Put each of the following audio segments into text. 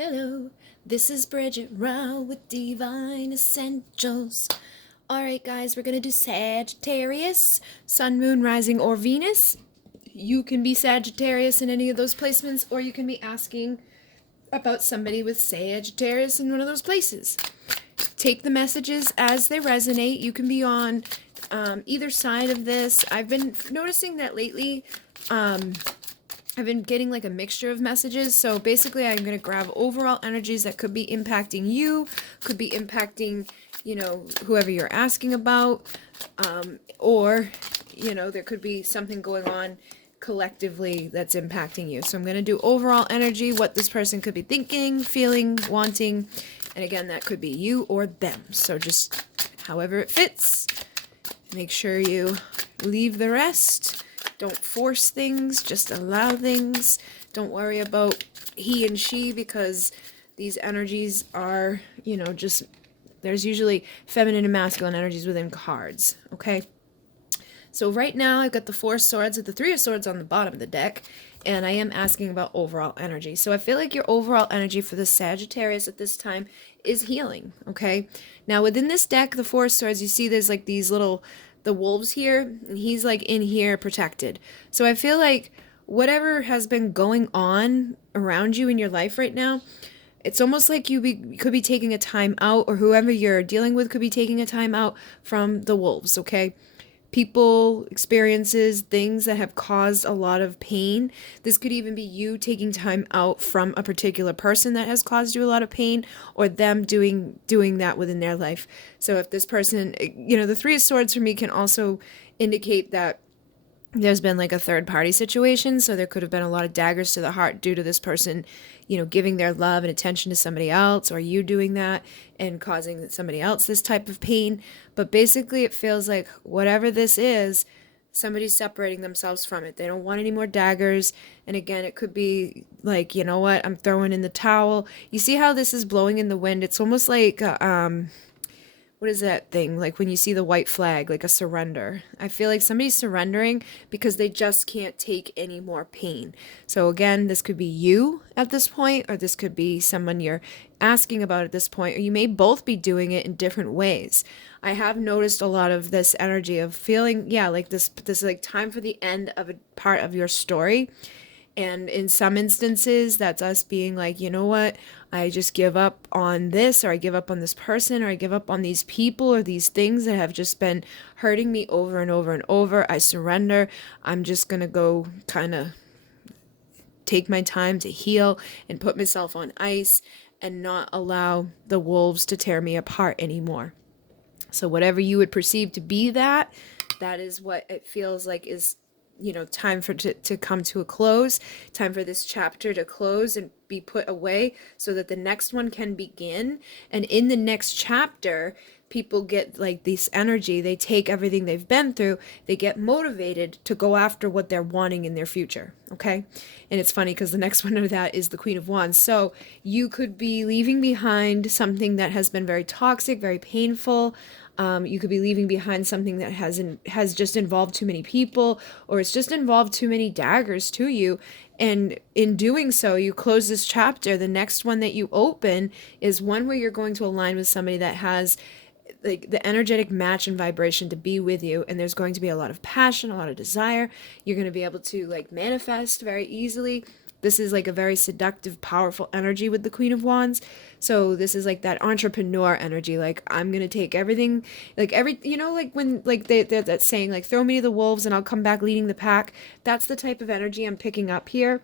Hello, this is Bridget Rau with Divine Essentials. Alright guys, we're gonna do Sagittarius, Sun, Moon, Rising, or Venus. You can be Sagittarius in any of those placements, or you can be asking about somebody with Sagittarius in one of those places. Take the messages as they resonate. You can be on either side of this. I've been noticing that lately I've been getting like a mixture of messages. So basically I'm going to grab overall energies that could be impacting you, could be impacting, whoever you're asking about, or, there could be something going on collectively that's impacting you. So I'm going to do overall energy, what this person could be thinking, feeling, wanting, and again, that could be you or them. So just however it fits, make sure you leave the rest. Don't force things, just allow things. Don't worry about he and she, because these energies are, just, there's usually feminine and masculine energies within cards, okay? So right now I've got the Four of Swords with the Three of Swords on the bottom of the deck, and I am asking about overall energy. So I feel like your overall energy for the Sagittarius at this time is healing, okay? Now within this deck, the Four of Swords, you see there's like these little the wolves here, and he's like in here protected. So I feel like whatever has been going on around you in your life right now, it's almost like you could be taking a time out, or whoever you're dealing with could be taking a time out from the wolves, okay? People, experiences, things that have caused a lot of pain. This could even be you taking time out from a particular person that has caused you a lot of pain, or them doing that within their life. So if this person, the Three of Swords for me can also indicate that there's been like a third party situation. So there could have been a lot of daggers to the heart due to this person, giving their love and attention to somebody else, or you doing that and causing somebody else this type of pain. But basically it feels like whatever this is, somebody's separating themselves from it. They don't want any more daggers. And again, it could be like, you know what, I'm throwing in the towel. You see how this is blowing in the wind? It's almost like, what is that thing? Like when you see the white flag, like a surrender. I feel like somebody's surrendering because they just can't take any more pain. So again, this could be you at this point, or this could be someone you're asking about at this point, or you may both be doing it in different ways. I have noticed a lot of this energy of feeling, like this like time for the end of a part of your story. And in some instances, that's us being like, you know what, I just give up on this, or I give up on this person, or I give up on these people or these things that have just been hurting me over and over and over. I surrender. I'm just going to go kind of take my time to heal and put myself on ice and not allow the wolves to tear me apart anymore. So whatever you would perceive to be that is what it feels like is time for to come to a close, time for this chapter to close and be put away so that the next one can begin. And in the next chapter, people get like this energy, they take everything they've been through, they get motivated to go after what they're wanting in their future, okay? And it's funny because the next one of that is the Queen of Wands. So you could be leaving behind something that has been very toxic, very painful. You could be leaving behind something that has just involved too many people, or it's just involved too many daggers to you. And in doing so, you close this chapter. The next one that you open is one where you're going to align with somebody that has like the energetic match and vibration to be with you, and there's going to be a lot of passion, a lot of desire. You're going to be able to like manifest very easily. This is like a very seductive, powerful energy with the Queen of Wands. So this is like that entrepreneur energy. Like, I'm going to take everything, like like when like they're that saying like, throw me to the wolves and I'll come back leading the pack. That's the type of energy I'm picking up here.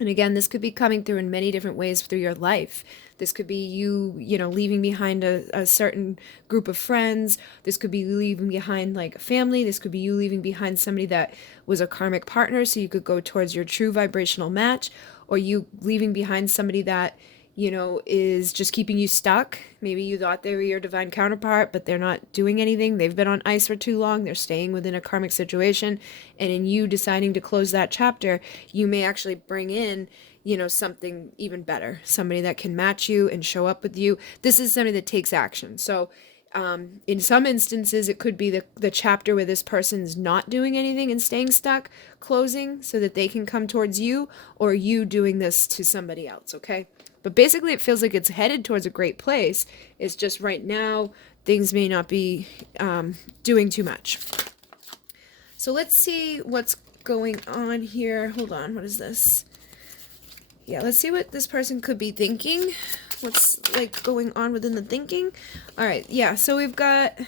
And again, this could be coming through in many different ways through your life. This could be you, leaving behind a certain group of friends. This could be leaving behind like a family. This could be you leaving behind somebody that was a karmic partner, so you could go towards your true vibrational match, or you leaving behind somebody that, is just keeping you stuck. Maybe you thought they were your divine counterpart, but they're not doing anything. They've been on ice for too long. They're staying within a karmic situation. And in you deciding to close that chapter, you may actually bring in, something even better. Somebody that can match you and show up with you. This is somebody that takes action. So in some instances, it could be the chapter where this person's not doing anything and staying stuck, closing so that they can come towards you, or you doing this to somebody else, okay? But basically it feels like it's headed towards a great place. It's just right now things may not be doing too much. So let's see what's going on here. Hold on, what is this? Yeah, let's see what this person could be thinking. What's like going on within the thinking. All right, yeah, so we've got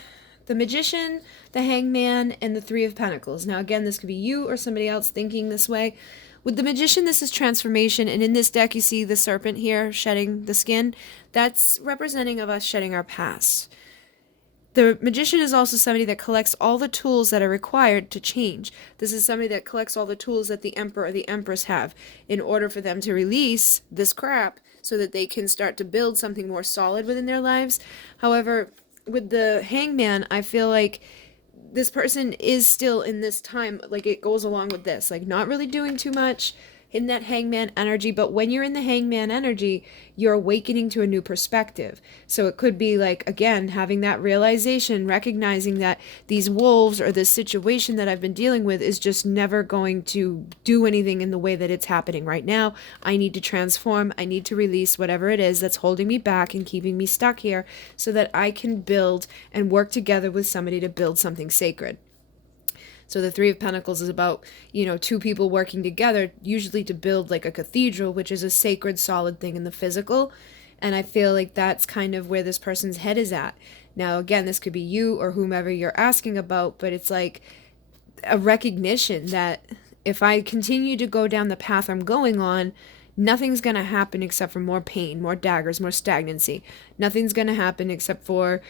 the Magician, the Hangman, and the Three of Pentacles. Now again, this could be you or somebody else thinking this way. With the Magician, this is transformation, and in this deck you see the serpent here shedding the skin. That's representing of us shedding our past. The Magician is also somebody that collects all the tools that are required to change. This is somebody that collects all the tools that the Emperor or the Empress have in order for them to release this crap so that they can start to build something more solid within their lives. However, with the Hangman, I feel like this person is still in this time, like it goes along with this, like not really doing too much in that Hangman energy. But when you're in the Hangman energy, you're awakening to a new perspective. So it could be like, again, having that realization, recognizing that these wolves or this situation that I've been dealing with is just never going to do anything in the way that it's happening right now. I need to transform. I need to release whatever it is that's holding me back and keeping me stuck here so that I can build and work together with somebody to build something sacred. So the Three of Pentacles is about, two people working together, usually to build like a cathedral, which is a sacred, solid thing in the physical. And I feel like that's kind of where this person's head is at. Now, again, this could be you or whomever you're asking about, but it's like a recognition that if I continue to go down the path I'm going on, nothing's going to happen except for more pain, more daggers, more stagnancy. Nothing's going to happen except for,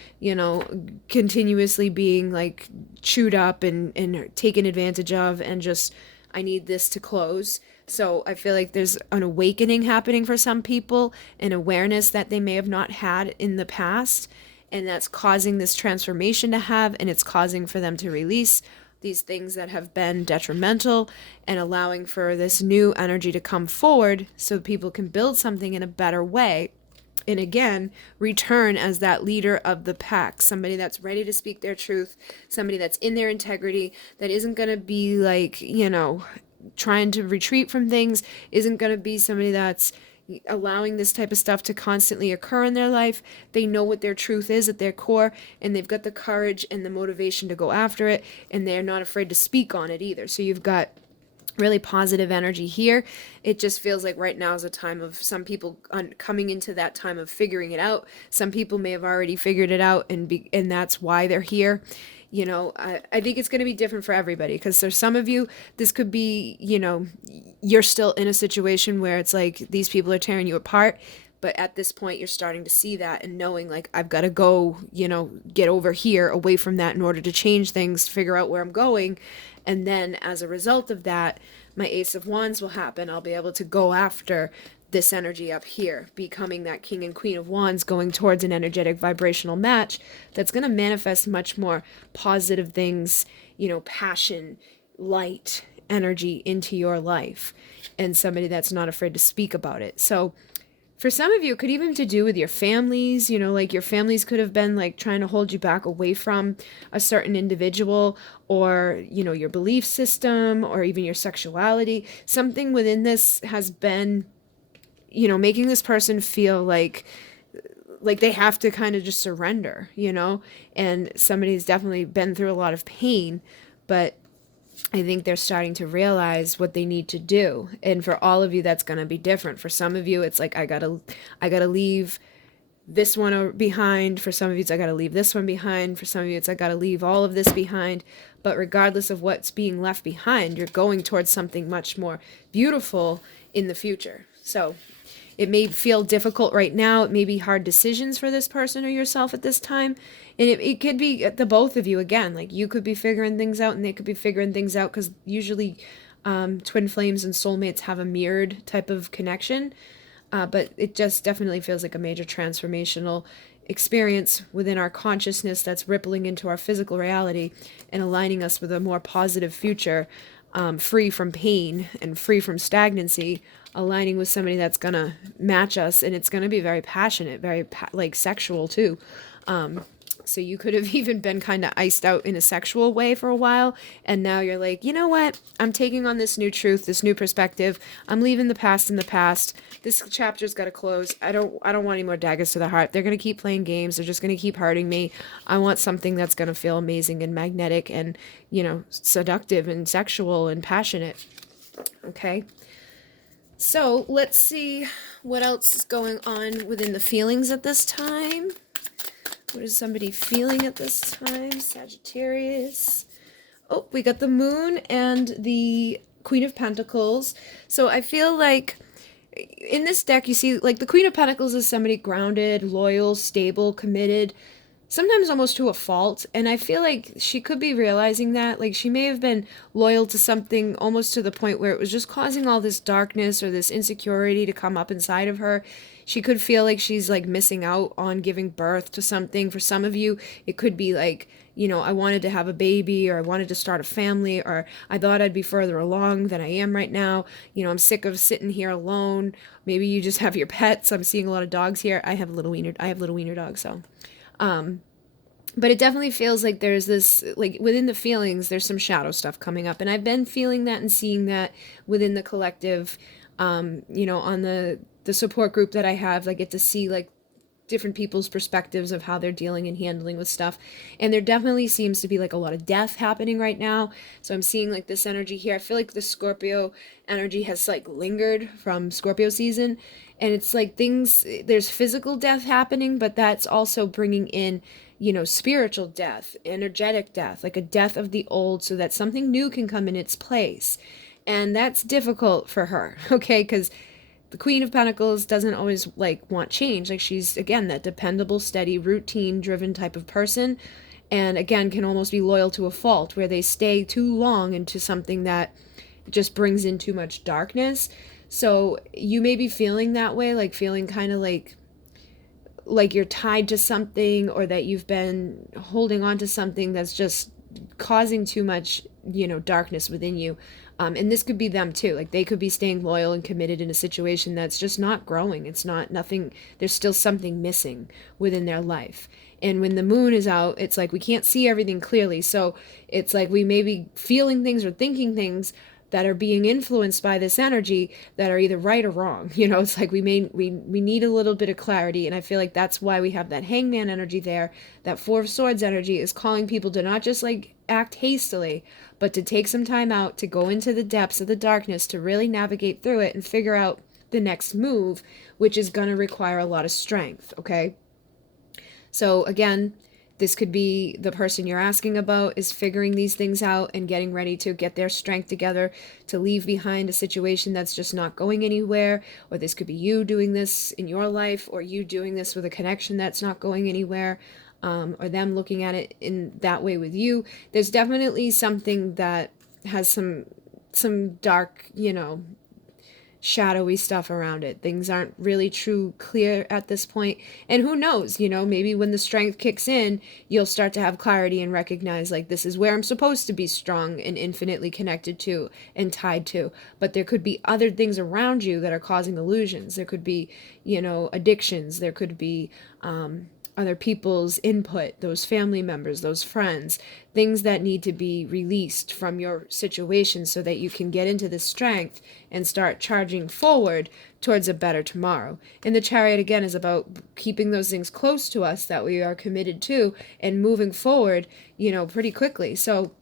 continuously being like chewed up and taken advantage of, and just, I need this to close. So I feel like there's an awakening happening for some people, an awareness that they may have not had in the past, and that's causing this transformation to have, and it's causing for them to release these things that have been detrimental and allowing for this new energy to come forward so people can build something in a better way. And again, return as that leader of the pack, somebody that's ready to speak their truth, somebody that's in their integrity, that isn't going to be like, trying to retreat from things, isn't going to be somebody that's allowing this type of stuff to constantly occur in their life. They know what their truth is at their core, and they've got the courage and the motivation to go after it, and they're not afraid to speak on it either. So you've got really positive energy here. It just feels like right now is a time of some people coming into that time of figuring it out. Some people may have already figured it out, and that's why they're here. I think it's going to be different for everybody, because there's some of you, this could be, you're still in a situation where it's like these people are tearing you apart. But at this point, you're starting to see that and knowing like, I've got to go, get over here away from that in order to change things, figure out where I'm going. And then as a result of that, my Ace of Wands will happen. I'll be able to go after this energy up here, becoming that King and Queen of Wands, going towards an energetic vibrational match that's going to manifest much more positive things, passion, light, energy into your life, and somebody that's not afraid to speak about it. So for some of you, it could even to do with your families, like your families could have been like trying to hold you back away from a certain individual, or, your belief system, or even your sexuality. Something within this has been, making this person feel like they have to kind of just surrender, and somebody's definitely been through a lot of pain, but I think they're starting to realize what they need to do. And for all of you, that's going to be different. For some of you, it's like, I gotta leave this one behind. For some of you, it's I gotta leave this one behind. For some of you, it's I gotta leave all of this behind. But regardless of what's being left behind, you're going towards something much more beautiful in the future. So it may feel difficult right now. It may be hard decisions for this person or yourself at this time. And it could be the both of you again. Like you could be figuring things out and they could be figuring things out, because usually twin flames and soulmates have a mirrored type of connection. But it just definitely feels like a major transformational experience within our consciousness that's rippling into our physical reality and aligning us with a more positive future, free from pain and free from stagnancy, aligning with somebody that's going to match us. And it's going to be very passionate, very like sexual too. So you could have even been kind of iced out in a sexual way for a while. And now you're like, you know what? I'm taking on this new truth, this new perspective. I'm leaving the past in the past. This chapter's got to close. I don't want any more daggers to the heart. They're going to keep playing games. They're just going to keep hurting me. I want something that's going to feel amazing and magnetic and, you know, seductive and sexual and passionate. Okay. So let's see what else is going on within the feelings at this time. What is somebody feeling at this time? Sagittarius. Oh, we got the Moon and the Queen of Pentacles. So I feel like in this deck, you see, like, the Queen of Pentacles is somebody grounded, loyal, stable, committed, sometimes almost to a fault. And I feel like she could be realizing that. Like, she may have been loyal to something almost to the point where it was just causing all this darkness or this insecurity to come up inside of her. She could feel like she's, like, missing out on giving birth to something. For some of you, it could be like, you know, I wanted to have a baby, or I wanted to start a family, or I thought I'd be further along than I am right now. You know, I'm sick of sitting here alone. Maybe you just have your pets. I'm seeing a lot of dogs here. I have little wiener dogs, so but it definitely feels like there's this, like, within the feelings, there's some shadow stuff coming up. And I've been feeling that and seeing that within the collective, you know, on the support group that I have. I get to see, like, different people's perspectives of how they're dealing and handling with stuff. And there definitely seems to be, like, a lot of death happening right now. So I'm seeing, like, this energy here. I feel like the Scorpio energy has, like, lingered from Scorpio season. And it's like there's physical death happening, but that's also bringing in, you know, spiritual death, energetic death, like a death of the old so that something new can come in its place. And that's difficult for her, okay? Because the Queen of Pentacles doesn't always, like, want change. Like, she's, again, that dependable, steady, routine-driven type of person. And, again, can almost be loyal to a fault, where they stay too long into something that just brings in too much darkness. So you may be feeling that way, like feeling kind of like you're tied to something, or that you've been holding on to something that's just causing too much, you know, darkness within you. And this could be them too. Like, they could be staying loyal and committed in a situation that's just not growing. It's not nothing. There's still something missing within their life. And when the moon is out, it's like we can't see everything clearly. So it's like we may be feeling things or thinking things that are being influenced by this energy that are either right or wrong. You know, it's like we need a little bit of clarity. And I feel like that's why we have that Hangman energy there. That Four of Swords energy is calling people to not just, like, act hastily, but to take some time out to go into the depths of the darkness, to really navigate through it and figure out the next move, which is going to require a lot of strength, okay? So again, this could be the person you're asking about is figuring these things out and getting ready to get their strength together to leave behind a situation that's just not going anywhere. Or this could be you doing this in your life, or you doing this with a connection that's not going anywhere, or them looking at it in that way with you. There's definitely something that has some dark, you know, shadowy stuff around it. Things aren't really clear at this point. And who knows, you know, maybe when the strength kicks in, you'll start to have clarity and recognize, like, this is where I'm supposed to be strong and infinitely connected to and tied to. But there could be other things around you that are causing illusions. There could be, you know, addictions. There could be other people's input, those family members, those friends, things that need to be released from your situation so that you can get into the strength and start charging forward towards a better tomorrow. And the Chariot, again, is about keeping those things close to us that we are committed to and moving forward, you know, pretty quickly. So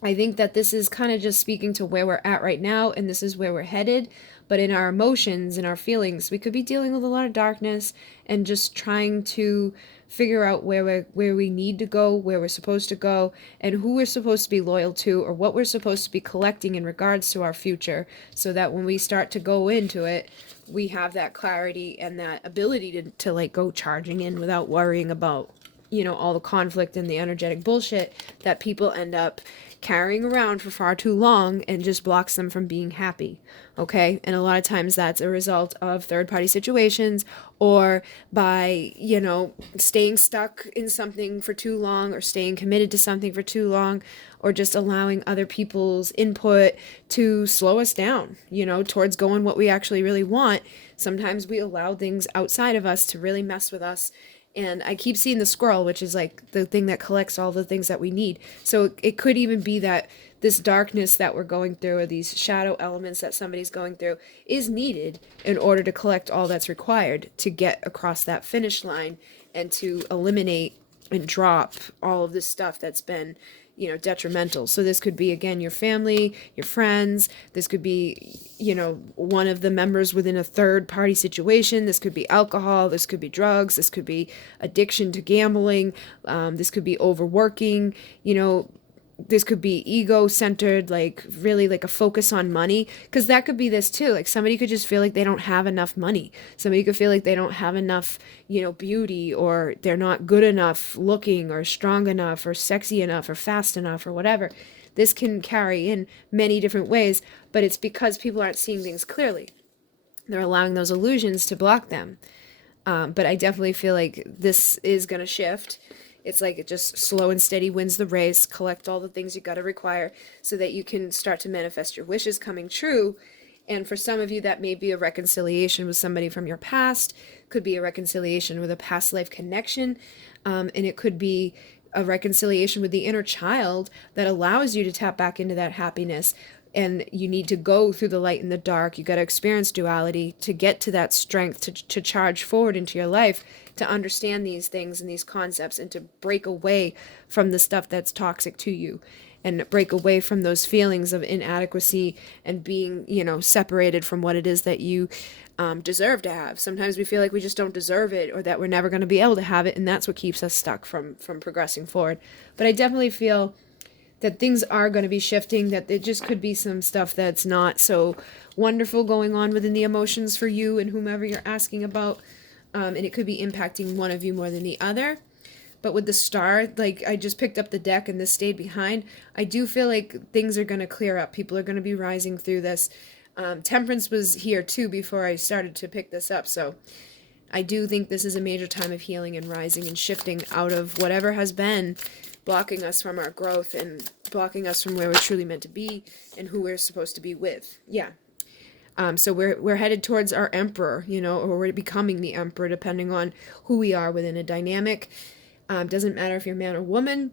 I think that this is kind of just speaking to where we're at right now, and this is where we're headed. But in our emotions and our feelings, we could be dealing with a lot of darkness and just trying to figure out where we need to go, where we're supposed to go, and who we're supposed to be loyal to, or what we're supposed to be collecting in regards to our future, so that when we start to go into it, we have that clarity and that ability to like go charging in without worrying about, you know, all the conflict and the energetic bullshit that people end up carrying around for far too long and just blocks them from being happy, okay? And a lot of times that's a result of third-party situations, or by, you know, staying stuck in something for too long, or staying committed to something for too long, or just allowing other people's input to slow us down, you know, towards going what we actually really want. Sometimes we allow things outside of us to really mess with us And I keep seeing the squirrel, which is like the thing that collects all the things that we need. So it could even be that this darkness that we're going through, or these shadow elements that somebody's going through, is needed in order to collect all that's required to get across that finish line and to eliminate and drop all of this stuff that's been, detrimental. So this could be, again, your family, your friends. This could be, one of the members within a third party situation. This could be alcohol. This could be drugs. This could be addiction to gambling. This could be overworking, this could be ego-centered, like really like a focus on money, because that could be this too. Like somebody could just feel like they don't have enough money. Somebody could feel like they don't have enough, beauty, or they're not good enough looking, or strong enough, or sexy enough, or fast enough, or whatever. This can carry in many different ways, but it's because people aren't seeing things clearly. They're allowing those illusions to block them. But I definitely feel like this is going to shift. It's like it just slow and steady wins the race. Collect all the things you got to require so that you can start to manifest your wishes coming true. And for some of you, that may be a reconciliation with somebody from your past. Could be a reconciliation with a past life connection. And it could be a reconciliation with the inner child that allows you to tap back into that happiness. And you need to go through the light and the dark. You got to experience duality to get to that strength to charge forward into your life, to understand these things and these concepts, and to break away from the stuff that's toxic to you, and break away from those feelings of inadequacy and being, separated from what it is that you deserve to have. Sometimes we feel like we just don't deserve it, or that we're never going to be able to have it, and that's what keeps us stuck from progressing forward. But I definitely feel that things are going to be shifting, that it just could be some stuff that's not so wonderful going on within the emotions for you and whomever you're asking about. And it could be impacting one of you more than the other. But with the star, like I just picked up the deck and this stayed behind, I do feel like things are going to clear up. People are going to be rising through this. Temperance was here too before I started to pick this up. So I do think this is a major time of healing and rising and shifting out of whatever has been blocking us from our growth and blocking us from where we're truly meant to be and who we're supposed to be with. Yeah. So we're headed towards our emperor, or we're becoming the emperor, depending on who we are within a dynamic. Doesn't matter if you're man or woman.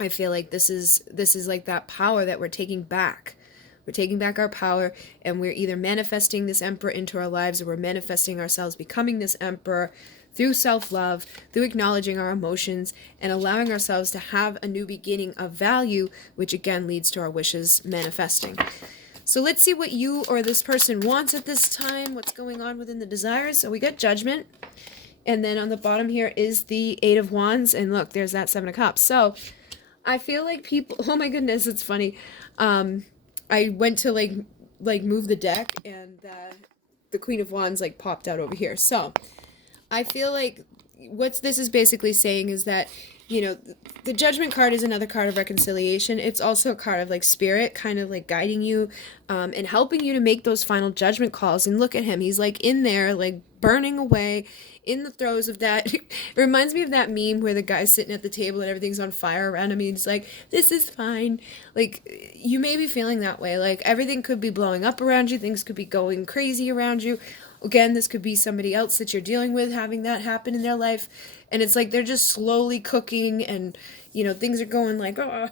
I feel like this is like that power that we're taking back. We're taking back our power, and we're either manifesting this emperor into our lives, or we're manifesting ourselves becoming this emperor through self-love, through acknowledging our emotions, and allowing ourselves to have a new beginning of value, which again leads to our wishes manifesting. So let's see what you or this person wants at this time, what's going on within the desires. So we got Judgment, and then on the bottom here is the Eight of Wands, and look, there's that Seven of Cups. So I feel like people, oh my goodness, it's funny. I went to like move the deck, and the Queen of Wands like popped out over here. So I feel like what this is basically saying is that, the Judgment card is another card of reconciliation. It's also a card of like spirit kind of like guiding you and helping you to make those final judgment calls. And look at him. He's like in there, like burning away in the throes of that. It reminds me of that meme where the guy's sitting at the table and everything's on fire around him. He's like, this is fine. Like, you may be feeling that way. Like, everything could be blowing up around you. Things could be going crazy around you. Again, this could be somebody else that you're dealing with having that happen in their life. And it's like they're just slowly cooking and, things are going like, oh.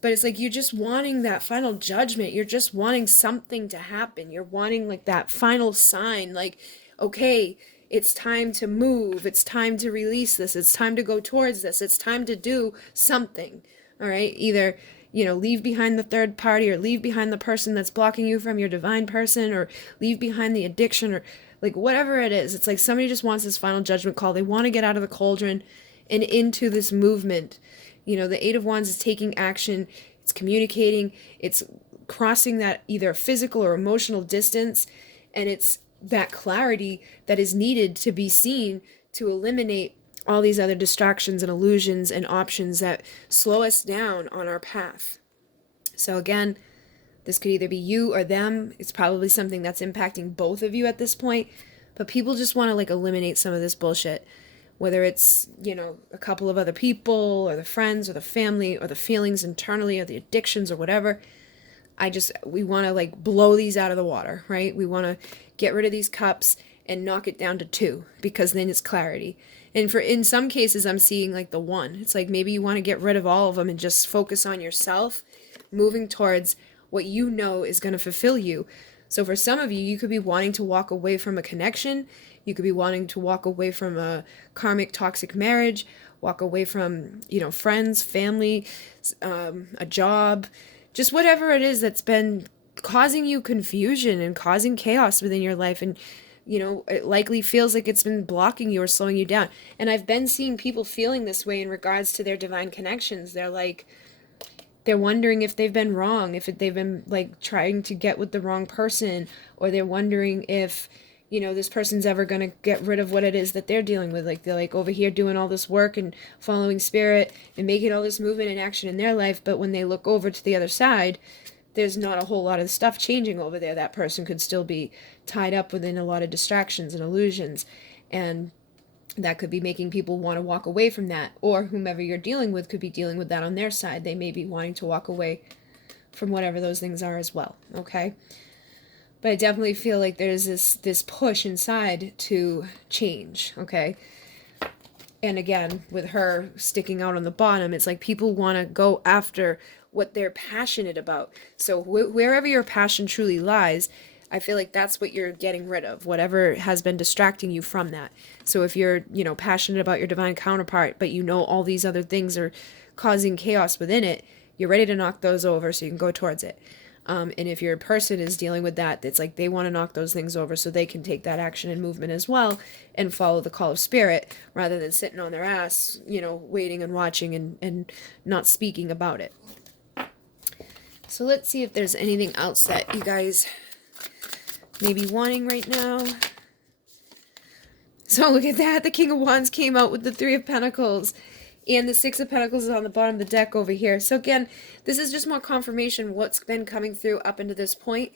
But it's like you're just wanting that final judgment. You're just wanting something to happen. You're wanting like that final sign, like, okay, it's time to move. It's time to release this. It's time to go towards this. It's time to do something. All right. Either, leave behind the third party, or leave behind the person that's blocking you from your divine person, or leave behind the addiction, or like whatever it is. It's like somebody just wants this final judgment call. They want to get out of the cauldron and into this movement. The Eight of Wands is taking action. It's communicating. It's crossing that either physical or emotional distance. And it's that clarity that is needed to be seen to eliminate all these other distractions and illusions and options that slow us down on our path. So again, this could either be you or them. It's probably something that's impacting both of you at this point. But people just want to like eliminate some of this bullshit. Whether it's, a couple of other people, or the friends, or the family, or the feelings internally, or the addictions, or whatever. We want to like blow these out of the water, right? We want to get rid of these cups and knock it down to 2, because then it's clarity. And in some cases, I'm seeing like the 1. It's like maybe you want to get rid of all of them and just focus on yourself, moving towards what you know is going to fulfill you. So for some of you, you could be wanting to walk away from a connection. You could be wanting to walk away from a karmic toxic marriage, walk away from, friends, family, a job, just whatever it is that's been causing you confusion and causing chaos within your life. And it likely feels like it's been blocking you or slowing you down. And I've been seeing people feeling this way in regards to their divine connections. They're wondering if they've been wrong, if they've been like trying to get with the wrong person, or they're wondering if, this person's ever going to get rid of what it is that they're dealing with. Like, they're like over here doing all this work and following spirit and making all this movement and action in their life. But when they look over to the other side, there's not a whole lot of stuff changing over there. That person could still be tied up within a lot of distractions and illusions. And that could be making people want to walk away from that. Or whomever you're dealing with could be dealing with that on their side. They may be wanting to walk away from whatever those things are as well. Okay? But I definitely feel like there's this push inside to change. Okay? And again, with her sticking out on the bottom, it's like people want to go after what they're passionate about. So wherever your passion truly lies, I feel like that's what you're getting rid of, whatever has been distracting you from that. So if you're, passionate about your divine counterpart, but all these other things are causing chaos within it, you're ready to knock those over so you can go towards it. And if your person is dealing with that, it's like they want to knock those things over so they can take that action and movement as well and follow the call of spirit rather than sitting on their ass, waiting and watching and not speaking about it. So let's see if there's anything else that you guys may be wanting right now. So look at that. The King of Wands came out with the 3 of Pentacles. And the 6 of Pentacles is on the bottom of the deck over here. So again, this is just more confirmation what's been coming through up into this point.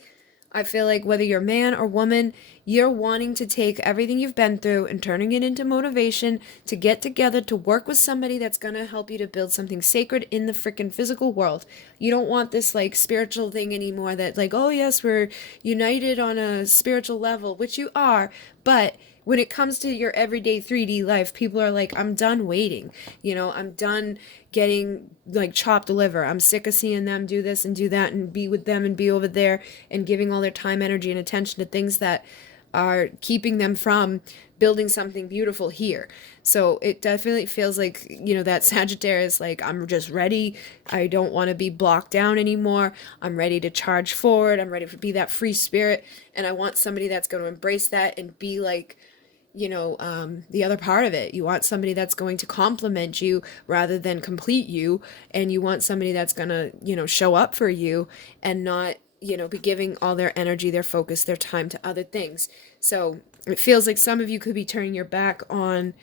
I feel like whether you're man or woman, you're wanting to take everything you've been through and turning it into motivation to get together, to work with somebody that's going to help you to build something sacred in the freaking physical world. You don't want this like spiritual thing anymore that like, oh yes, we're united on a spiritual level, which you are, but when it comes to your everyday 3D life, people are like, I'm done waiting. I'm done getting like chopped liver. I'm sick of seeing them do this and do that and be with them and be over there and giving all their time, energy, and attention to things that are keeping them from building something beautiful here. So it definitely feels like, that Sagittarius, like, I'm just ready. I don't want to be blocked down anymore. I'm ready to charge forward. I'm ready to be that free spirit. And I want somebody that's going to embrace that and be like, the other part of it. You want somebody that's going to complement you rather than complete you. And you want somebody that's going to, show up for you and not, be giving all their energy, their focus, their time to other things. So it feels like some of you could be turning your back on,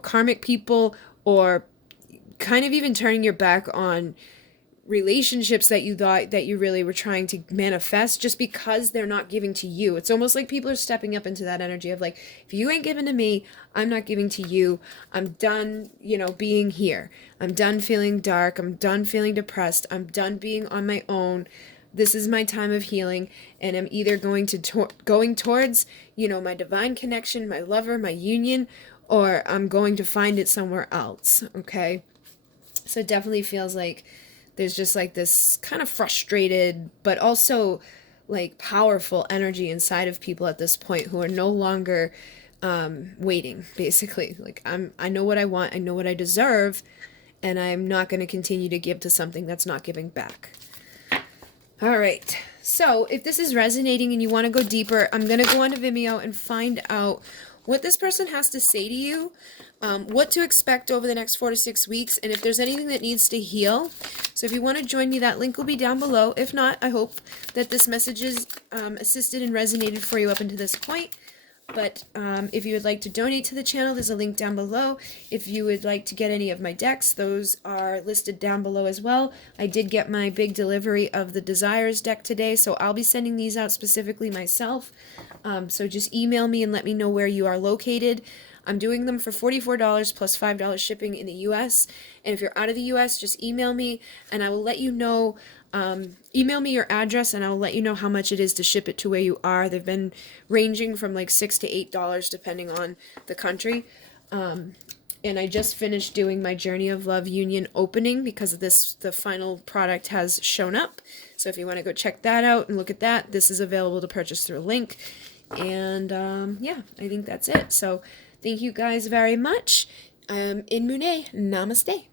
karmic people, or kind of even turning your back on relationships that you thought that you really were trying to manifest just because they're not giving to you. It's almost like people are stepping up into that energy of like, if you ain't giving to me, I'm not giving to you. I'm done, being here. I'm done feeling dark. I'm done feeling depressed. I'm done being on my own. This is my time of healing, and I'm either going towards, my divine connection, my lover, my union, or I'm going to find it somewhere else. Okay. So it definitely feels like there's just like this kind of frustrated, but also like powerful energy inside of people at this point who are no longer waiting, basically. Like, I know what I want, I know what I deserve, and I'm not going to continue to give to something that's not giving back. All right. So if this is resonating and you want to go deeper, I'm going to go onto Vimeo and find out what this person has to say to you, what to expect over the next 4 to 6 weeks, and if there's anything that needs to heal. So if you want to join me, that link will be down below. If not, I hope that this message is assisted and resonated for you up until this point. But if you would like to donate to the channel, there's a link down below. If you would like to get any of my decks, those are listed down below as well. I did get my big delivery of the Desires deck today, so I'll be sending these out specifically myself. So just email me and let me know where you are located. I'm doing them for $44 plus $5 shipping in the US. And if you're out of the US, just email me and I will let you know. Email me your address and I'll let you know how much it is to ship it to where you are. They've been ranging from like $6 to $8 depending on the country. And I just finished doing my Journey of Love Union opening because of this. The final product has shown up. So if you want to go check that out and look at that, this is available to purchase through a link. And yeah, I think that's it. So thank you guys very much. In Mune, namaste.